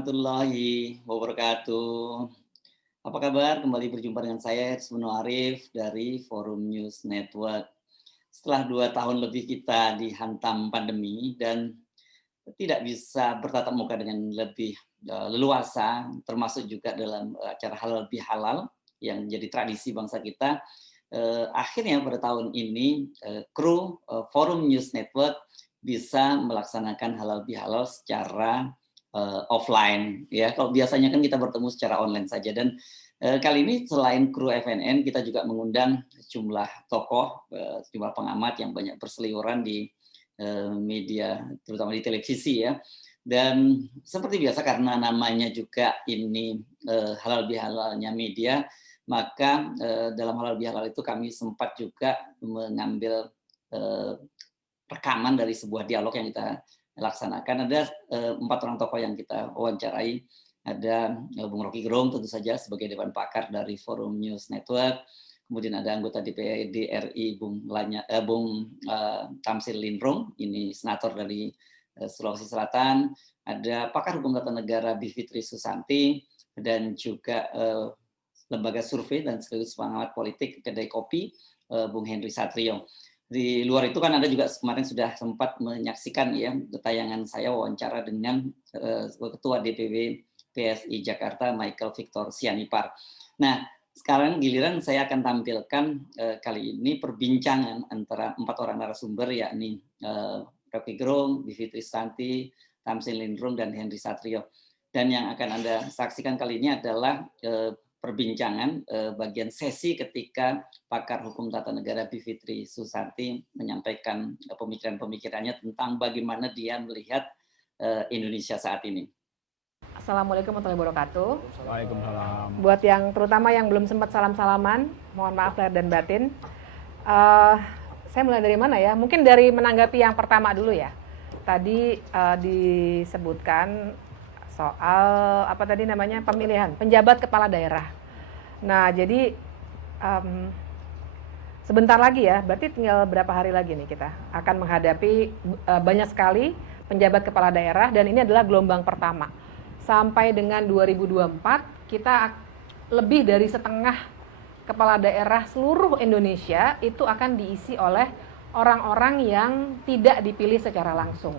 warahmatullahi wabarakatuh. Apa kabar? Kembali berjumpa dengan saya Ersmano Arif dari Forum News Network. Setelah 2 tahun lebih kita dihantam pandemi dan tidak bisa bertatap muka dengan lebih leluasa, termasuk juga dalam acara halal bihalal yang menjadi tradisi bangsa kita. Akhirnya pada tahun ini kru Forum News Network bisa melaksanakan halal bihalal secara offline ya. Kalau biasanya kan kita bertemu secara online saja dan kali ini selain kru FNN kita juga mengundang sejumlah tokoh, sejumlah pengamat yang banyak berseliweran di media, terutama di televisi ya. Dan seperti biasa karena namanya juga ini halal bihalalnya media, maka dalam halal bihalal itu kami sempat juga mengambil rekaman dari sebuah dialog yang kita laksanakan. Ada 4 orang tokoh yang kita wawancarai. Ada Bung Rocky Gerung tentu saja sebagai Dewan Pakar dari Forum News Network. Kemudian ada anggota DPRD RI Bung Tamsil Lindrung, ini senator dari Sulawesi Selatan. Ada pakar hukum tata negara Bivitri Susanti dan juga lembaga survei dan sekaligus pengamat politik Kedai Kopi Bung Henry Satrio. Di luar itu kan Anda juga kemarin sudah sempat menyaksikan ya tayangan saya wawancara dengan Ketua DPW PSI Jakarta Michael Victor Sianipar. Nah, sekarang giliran saya akan tampilkan kali ini perbincangan antara 4 orang narasumber, yakni Rocky Gerung, Bivitri Susanti, Tamsil Lindrung, dan Henry Satrio. Dan yang akan Anda saksikan kali ini adalah perbincangan bagian sesi ketika pakar hukum tata negara Bivitri Susanti menyampaikan pemikiran-pemikirannya tentang bagaimana dia melihat Indonesia saat ini. Assalamualaikum warahmatullahi wabarakatuh. Waalaikumsalam. Buat yang terutama yang belum sempat salam-salaman, mohon maaf lahir dan batin. Saya mulai dari mana ya? Mungkin dari menanggapi yang pertama dulu ya. Tadi disebutkan soal apa tadi namanya, pemilihan penjabat kepala daerah. Nah, jadi sebentar lagi ya, berarti tinggal berapa hari lagi nih kita akan menghadapi banyak sekali penjabat kepala daerah, dan ini adalah gelombang pertama. Sampai dengan 2024 kita lebih dari setengah kepala daerah seluruh Indonesia itu akan diisi oleh orang-orang yang tidak dipilih secara langsung.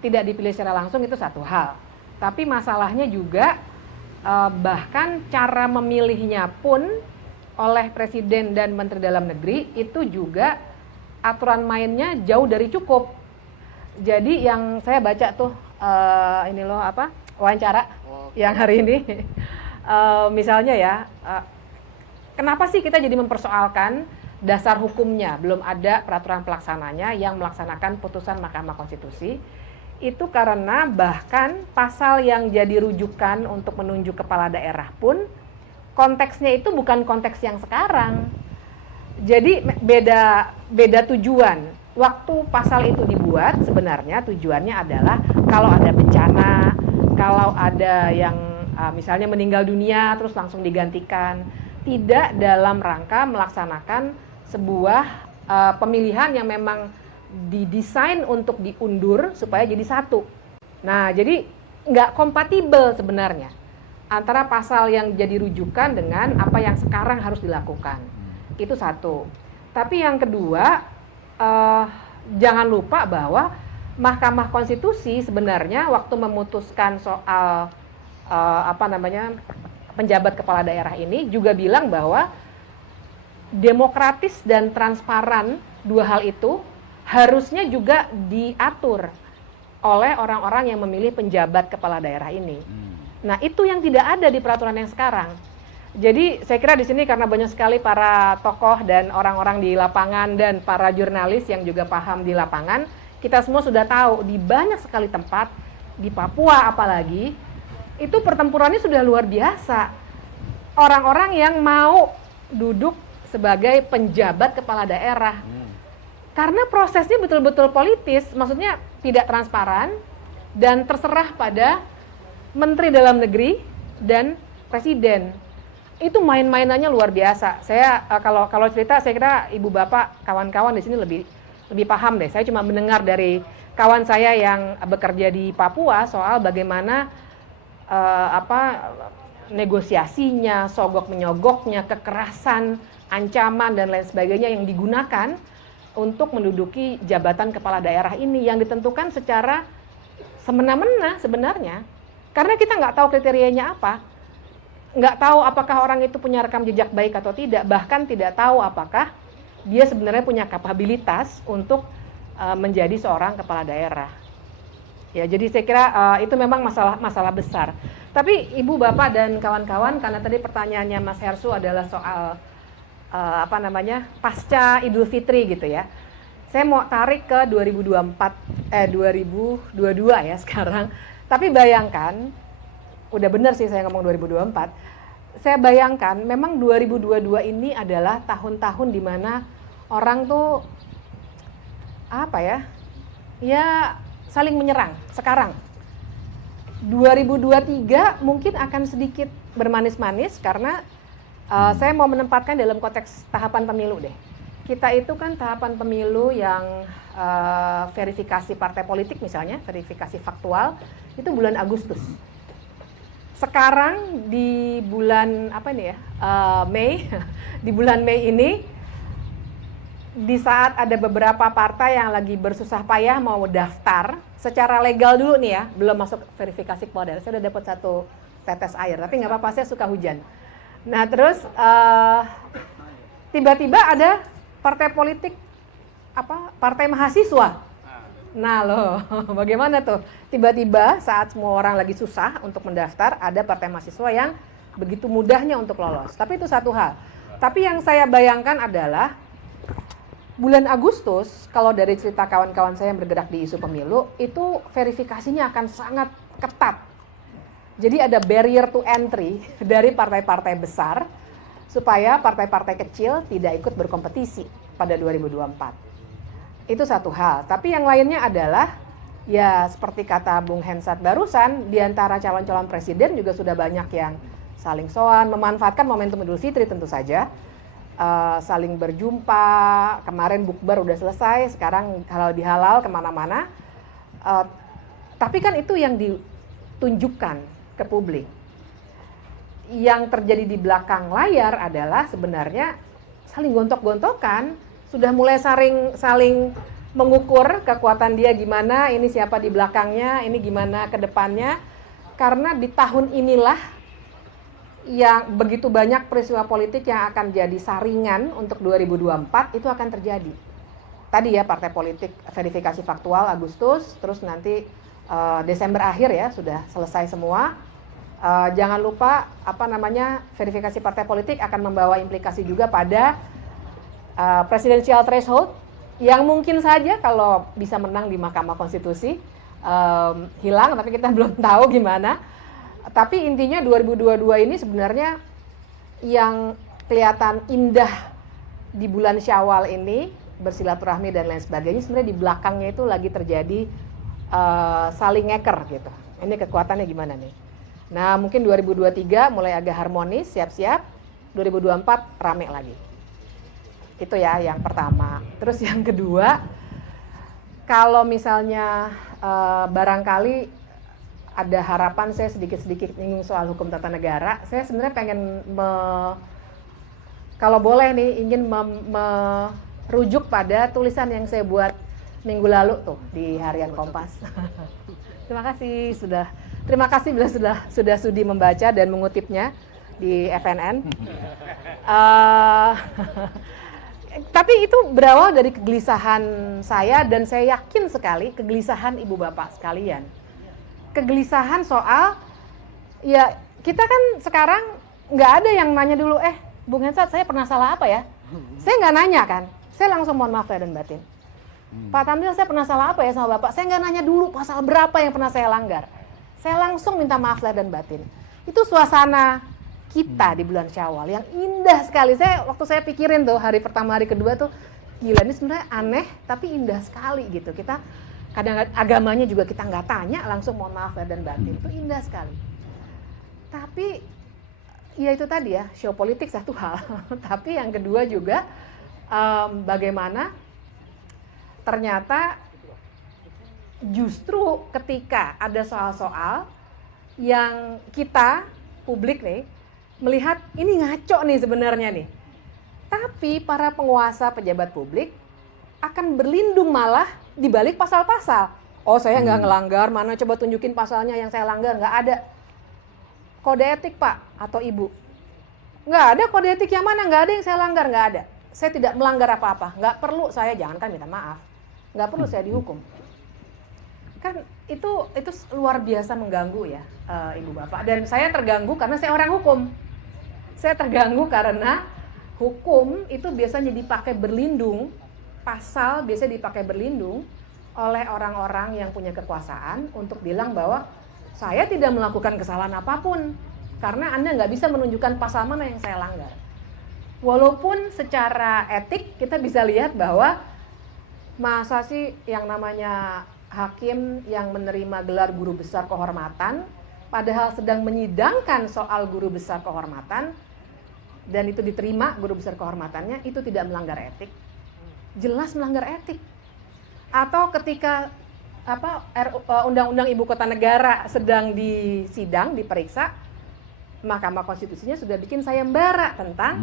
Tidak dipilih secara langsung itu satu hal. Tapi masalahnya juga bahkan cara memilihnya pun oleh Presiden dan Menteri Dalam Negeri itu juga aturan mainnya jauh dari cukup. Jadi yang saya baca tuh ini loh wawancara yang hari ini, misalnya ya, kenapa sih kita jadi mempersoalkan dasar hukumnya, belum ada peraturan pelaksananya yang melaksanakan putusan Mahkamah Konstitusi. Itu karena bahkan pasal yang jadi rujukan untuk menunjuk kepala daerah pun konteksnya itu bukan konteks yang sekarang. Jadi beda tujuan. Waktu pasal itu dibuat sebenarnya tujuannya adalah kalau ada bencana, kalau ada yang misalnya meninggal dunia terus langsung digantikan, tidak dalam rangka melaksanakan sebuah pemilihan yang memang didesain untuk diundur supaya jadi satu. Nah, jadi nggak kompatibel sebenarnya antara pasal yang jadi rujukan dengan apa yang sekarang harus dilakukan. Itu satu. Tapi yang kedua, jangan lupa bahwa Mahkamah Konstitusi sebenarnya waktu memutuskan soal penjabat kepala daerah ini juga bilang bahwa demokratis dan transparan, dua hal itu harusnya juga diatur oleh orang-orang yang memilih penjabat kepala daerah ini. Nah, itu yang tidak ada di peraturan yang sekarang. Jadi saya kira di sini karena banyak sekali para tokoh dan orang-orang di lapangan dan para jurnalis yang juga paham di lapangan, kita semua sudah tahu di banyak sekali tempat, di Papua apalagi, itu pertempurannya sudah luar biasa. Orang-orang yang mau duduk sebagai penjabat kepala daerah. Karena prosesnya betul-betul politis, maksudnya tidak transparan dan terserah pada Menteri Dalam Negeri dan Presiden. Itu main-mainannya luar biasa. Saya kalau cerita, saya kira ibu bapak, kawan-kawan di sini lebih paham deh. Saya cuma mendengar dari kawan saya yang bekerja di Papua soal bagaimana negosiasinya, sogok menyogoknya, kekerasan, ancaman dan lain sebagainya yang digunakan untuk menduduki jabatan kepala daerah ini yang ditentukan secara semena-mena sebenarnya. Karena kita nggak tahu kriterianya apa, nggak tahu apakah orang itu punya rekam jejak baik atau tidak, bahkan tidak tahu apakah dia sebenarnya punya kapabilitas untuk menjadi seorang kepala daerah. Ya, jadi saya kira itu memang masalah besar. Tapi Ibu, Bapak dan kawan-kawan, karena tadi pertanyaannya Mas Hersu adalah soal pasca Idul Fitri gitu ya. Saya mau tarik ke 2022 ya sekarang. Tapi bayangkan, udah benar sih saya ngomong 2024. Saya bayangkan memang 2022 ini adalah tahun-tahun di mana orang tuh ya saling menyerang. Sekarang 2023 mungkin akan sedikit bermanis-manis karena saya mau menempatkan dalam konteks tahapan pemilu deh. Kita itu kan tahapan pemilu yang verifikasi partai politik misalnya, verifikasi faktual itu bulan Agustus. Sekarang di bulan Mei, di bulan Mei ini, di saat ada beberapa partai yang lagi bersusah payah mau daftar secara legal dulu nih ya, belum masuk verifikasi kepala daerah. Saya udah dapat 1 tetes air, tapi nggak apa-apa, saya suka hujan. Nah terus tiba-tiba ada partai politik partai mahasiswa. Nah loh, bagaimana tuh? Tiba-tiba saat semua orang lagi susah untuk mendaftar, ada partai mahasiswa yang begitu mudahnya untuk lolos. Tapi itu satu hal. Tapi yang saya bayangkan adalah bulan Agustus, kalau dari cerita kawan-kawan saya yang bergerak di isu pemilu, itu verifikasinya akan sangat ketat. Jadi ada barrier to entry dari partai-partai besar supaya partai-partai kecil tidak ikut berkompetisi pada 2024. Itu satu hal. Tapi yang lainnya adalah ya seperti kata Bung Hensat barusan, di antara calon-calon presiden juga sudah banyak yang saling soan, memanfaatkan momentum Idul Fitri tentu saja, saling berjumpa. Kemarin bukber udah selesai, sekarang halal bihalal kemana-mana. Tapi kan itu yang ditunjukkan ke publik. Yang terjadi di belakang layar adalah sebenarnya saling gontok-gontokan, sudah mulai saling mengukur kekuatan dia gimana, ini siapa di belakangnya, ini gimana ke depannya. Karena di tahun inilah yang begitu banyak peristiwa politik yang akan jadi saringan untuk 2024 itu akan terjadi. Tadi ya partai politik verifikasi faktual Agustus, terus nanti Desember akhir ya sudah selesai semua. Jangan lupa verifikasi partai politik akan membawa implikasi juga pada presidential threshold yang mungkin saja kalau bisa menang di Mahkamah Konstitusi hilang, tapi kita belum tahu gimana. Tapi intinya 2022 ini sebenarnya yang kelihatan indah di bulan Syawal ini, bersilaturahmi dan lain sebagainya, sebenarnya di belakangnya itu lagi terjadi saling ngeker gitu. Ini kekuatannya gimana nih? Nah mungkin 2023 mulai agak harmonis, siap-siap, 2024 rame lagi. Itu ya yang pertama. Terus yang kedua, kalau misalnya barangkali ada harapan, saya sedikit-sedikit nyinggung soal hukum tata negara. Saya sebenarnya pengen kalau boleh nih ingin merujuk pada tulisan yang saya buat minggu lalu tuh di Harian Kompas. Terima kasih bila sudah sudi membaca dan mengutipnya di FNN. Tapi itu berawal dari kegelisahan saya dan saya yakin sekali kegelisahan ibu bapak sekalian. Kegelisahan soal ya kita kan sekarang nggak ada yang nanya dulu, Bung Hensat saya pernah salah apa ya? Saya nggak nanya kan, saya langsung mohon maaf lahir dan batin. Pak Tamzil saya pernah salah apa ya sama Bapak? Saya nggak nanya dulu pasal berapa yang pernah saya langgar. Saya langsung minta maaf lahir dan batin. Itu suasana kita di bulan Syawal yang indah sekali. Waktu saya pikirin tuh hari pertama hari kedua tuh, gila ini sebenarnya aneh tapi indah sekali gitu. Kita kadang agamanya juga kita nggak tanya, langsung mohon maaf lahir dan batin. Itu indah sekali. Tapi ya itu tadi ya, show politik satu hal. Tapi yang kedua juga bagaimana ternyata justru ketika ada soal-soal yang kita publik nih melihat ini ngaco nih sebenarnya nih. Tapi para penguasa pejabat publik akan berlindung malah di balik pasal-pasal. Oh, saya nggak ngelanggar, mana coba tunjukin pasalnya yang saya langgar, nggak ada. Kode etik Pak atau Ibu. Nggak ada kode etik yang mana, nggak ada yang saya langgar, nggak ada. Saya tidak melanggar apa-apa, nggak perlu saya, jangankan minta maaf, nggak perlu saya dihukum. Kan itu luar biasa mengganggu ya, Ibu Bapak. Dan saya terganggu karena saya orang hukum. Saya terganggu karena hukum itu biasanya dipakai berlindung, pasal biasanya dipakai berlindung oleh orang-orang yang punya kekuasaan untuk bilang bahwa saya tidak melakukan kesalahan apapun karena Anda nggak bisa menunjukkan pasal mana yang saya langgar. Walaupun secara etik kita bisa lihat bahwa masa sih yang namanya hakim yang menerima gelar guru besar kehormatan padahal sedang menyidangkan soal guru besar kehormatan dan itu diterima guru besar kehormatannya, itu tidak melanggar etik. Jelas melanggar etik. Atau ketika Undang-Undang Ibu Kota Negara sedang disidang, diperiksa, Mahkamah Konstitusinya sudah bikin sayembara tentang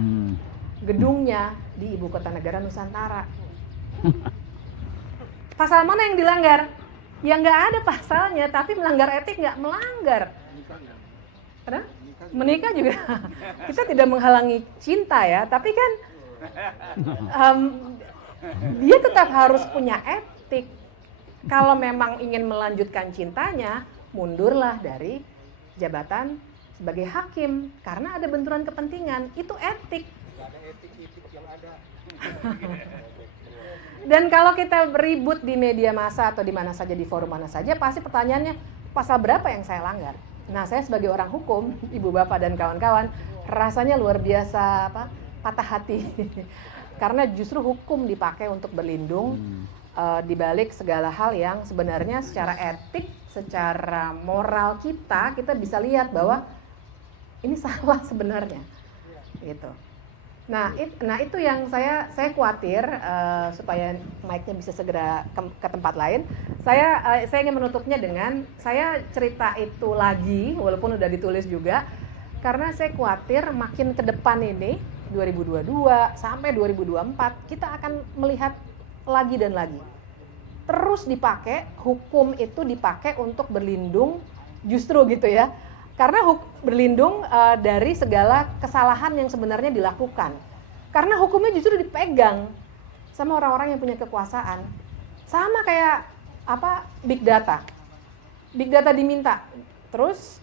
gedungnya di Ibu Kota Negara Nusantara. Pasal mana yang dilanggar? Ya nggak ada pasalnya, tapi melanggar etik nggak melanggar. Kenapa? Menikah juga kita tidak menghalangi cinta ya, tapi kan dia tetap harus punya etik. Kalau memang ingin melanjutkan cintanya, mundurlah dari jabatan sebagai hakim karena ada benturan kepentingan, itu etik. Gak ada etik yang ada. Dan kalau kita beribut di media massa atau di mana saja, di forum mana saja, pasti pertanyaannya pasal berapa yang saya langgar. Nah, saya sebagai orang hukum, Ibu Bapak dan kawan-kawan, rasanya luar biasa patah hati. Karena justru hukum dipakai untuk berlindung di balik segala hal yang sebenarnya secara etik, secara moral kita bisa lihat bahwa ini salah sebenarnya. Gitu. Nah, itu yang saya khawatir supaya mic-nya bisa segera ke tempat lain. Saya ingin menutupnya dengan saya cerita itu lagi, walaupun udah ditulis juga, karena saya khawatir makin ke depan ini 2022 sampai 2024 kita akan melihat lagi dan lagi. Terus dipakai, hukum itu dipakai untuk berlindung justru gitu ya. Karena berlindung dari segala kesalahan yang sebenarnya dilakukan. Karena hukumnya justru dipegang sama orang-orang yang punya kekuasaan. Sama kayak big data. Big data diminta. Terus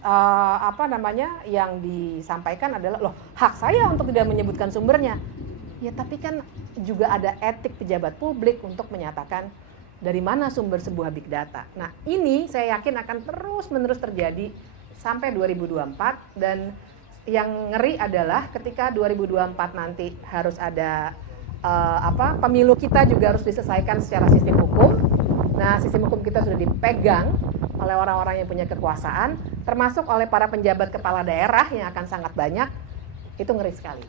yang disampaikan adalah loh, hak saya untuk tidak menyebutkan sumbernya. Ya tapi kan juga ada etik pejabat publik untuk menyatakan dari mana sumber sebuah big data. Nah, ini saya yakin akan terus-menerus terjadi sampai 2024 dan yang ngeri adalah ketika 2024 nanti harus ada pemilu kita juga harus diselesaikan secara sistem hukum. Nah, sistem hukum kita sudah dipegang oleh orang-orang yang punya kekuasaan, termasuk oleh para penjabat kepala daerah yang akan sangat banyak. Itu ngeri sekali.